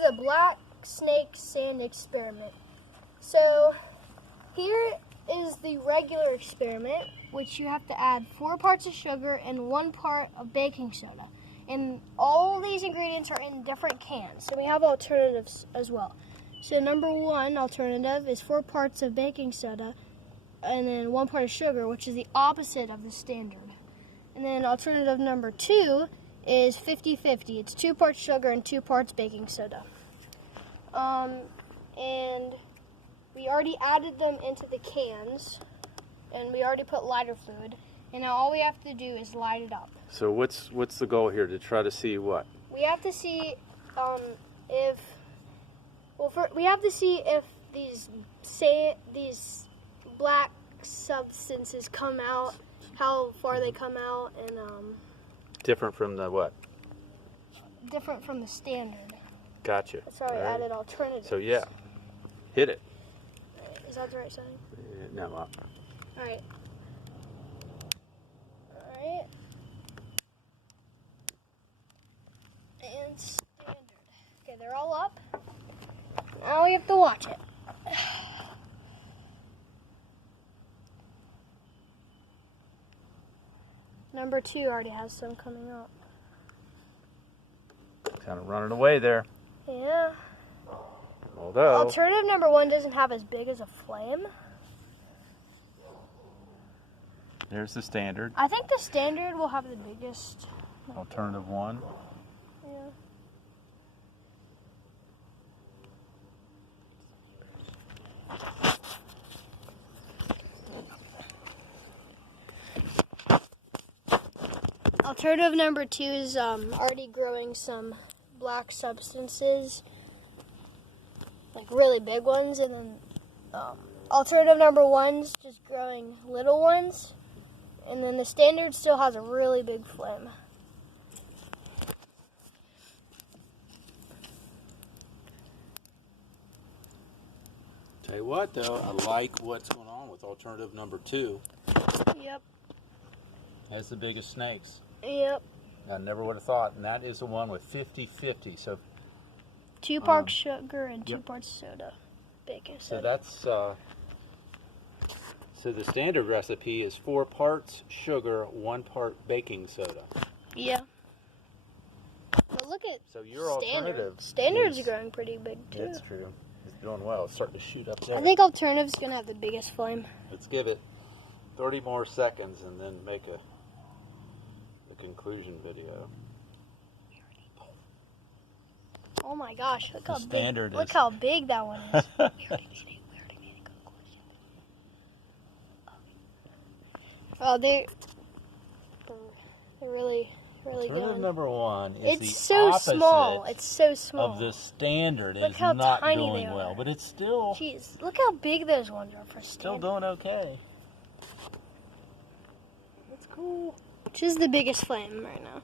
the black snake sand experiment. So here is the regular experiment, which you have to add 4 parts of sugar and 1 part of baking soda. And all these ingredients are in different cans. So we have alternatives as well. So number 1 alternative is 4 parts of baking soda and then 1 part of sugar, which is the opposite of the standard. And then alternative number 2 is 50-50. It's 2 parts sugar and 2 parts baking soda. And we already added them into the cans, and we already put lighter fluid. And now all we have to do is light it up. So what's the goal here? To try to see what? We have to see if these black substances come out, how far they come out, and Different from the what? different from the standard. Gotcha. That's why we added alternatives. So yeah, hit it. Is that the right side? No. All right. And standard. Okay, they're all up. Now we have to watch it. Number 2 already has some coming up. Kind of running away there. Yeah. Although Alternative number 1 doesn't have as big as a flame. there's the standard. I think the standard will have the biggest. Alternative 1. Yeah. Alternative number 2 is already growing some black substances, like really big ones, and then alternative number 1's just growing little ones, and then the standard still has a really big flame. Tell you what, though, I like what's going on with alternative number 2. Yep. That's the biggest snakes. Yep. I never would have thought, and that is the one with 50-50. So 2 parts sugar and 2 parts soda. Baking soda. So that's so the standard recipe is 4 parts sugar, 1 part baking soda. Yeah. But look at So your alternative Standard's is- growing pretty big too. That's true. It's doing well. It's starting to shoot up there. I think alternative's gonna have the biggest flame. Let's give it 30 more seconds and then make the conclusion video. Oh my gosh! Look how standard big! Look is- how big that one is. We already made a conclusion. Oh, they're really Alternative good. number 1 is It's the so opposite small. It's so small. of the standard. Look It's how not tiny doing they well, are. but it's still Jeez, look how big those ones are for still standard. doing okay. That's cool. Which is the biggest flame right now?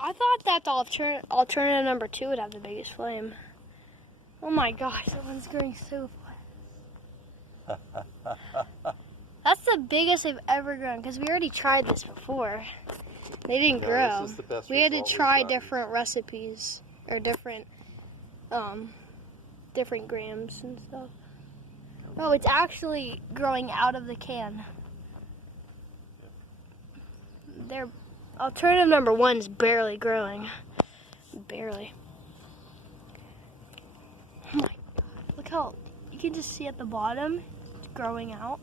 I thought that the alternative number 2 would have the biggest flame. Oh my gosh, that one's growing so fast. That's the biggest they've ever grown, because we already tried this before. They didn't No, grow. this is the best We had to result we've try gotten. different recipes, or different grams and stuff. Oh, it's actually growing out of the can. They're alternative number 1's barely growing. Barely. Oh my god. Look how you can just see at the bottom it's growing out.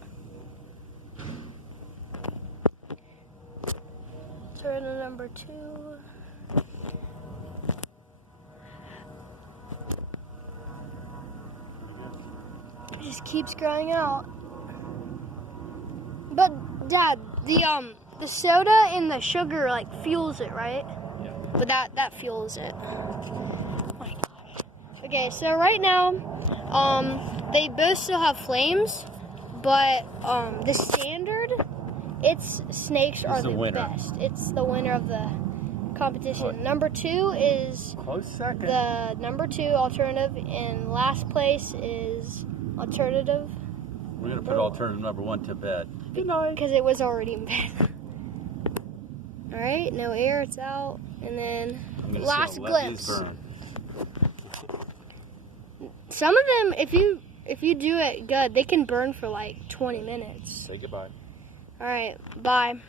Alternative number 2. It just keeps growing out. But Dad, the soda and the sugar like fuels it, right? Yeah. But that fuels it. Oh my gosh. Okay, so right now, they both still have flames, but the standard, its snakes are the the winner. best. It's the winner of the competition. What? Number 2 is Close second. the number 2 alternative, and last place is alternative We're going to put alternative number 1 to bed. Good night. because it was already in bed. All right, no air, it's out, and then I'm gonna last let these glimpse. burn. Some of them, if you do it good, they can burn for like 20 minutes. Say goodbye. All right, bye.